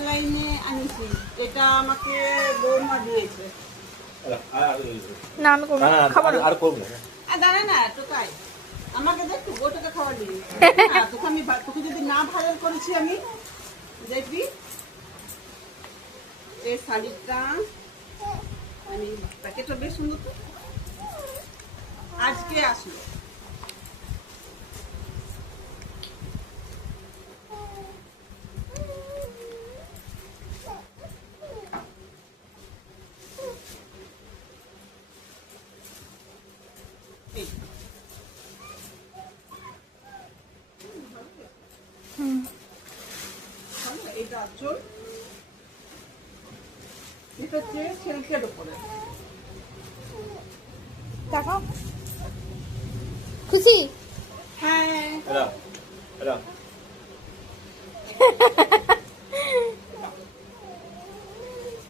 অনলাইনে আনিছি, এটা আমাকে বৌমা দিয়েছে। না আমি করবো না, খাবো না। আর করব না। দাঁড়া না টোকাই, আমাকে দেখ গোটাকে খাওয়া দিবি। তোকে আমি তোকে যদি না ভাইরাল করেছি আমি, দেখবি এই শাড়িটা আমি প্যাকেটটা বেশ সুন্দর তো, আজকে আসলো। এই ভালো, এইটা আঁচল, এটা হচ্ছে সিল্কের উপরে। দেখো খুশি? হ্যাঁ এরা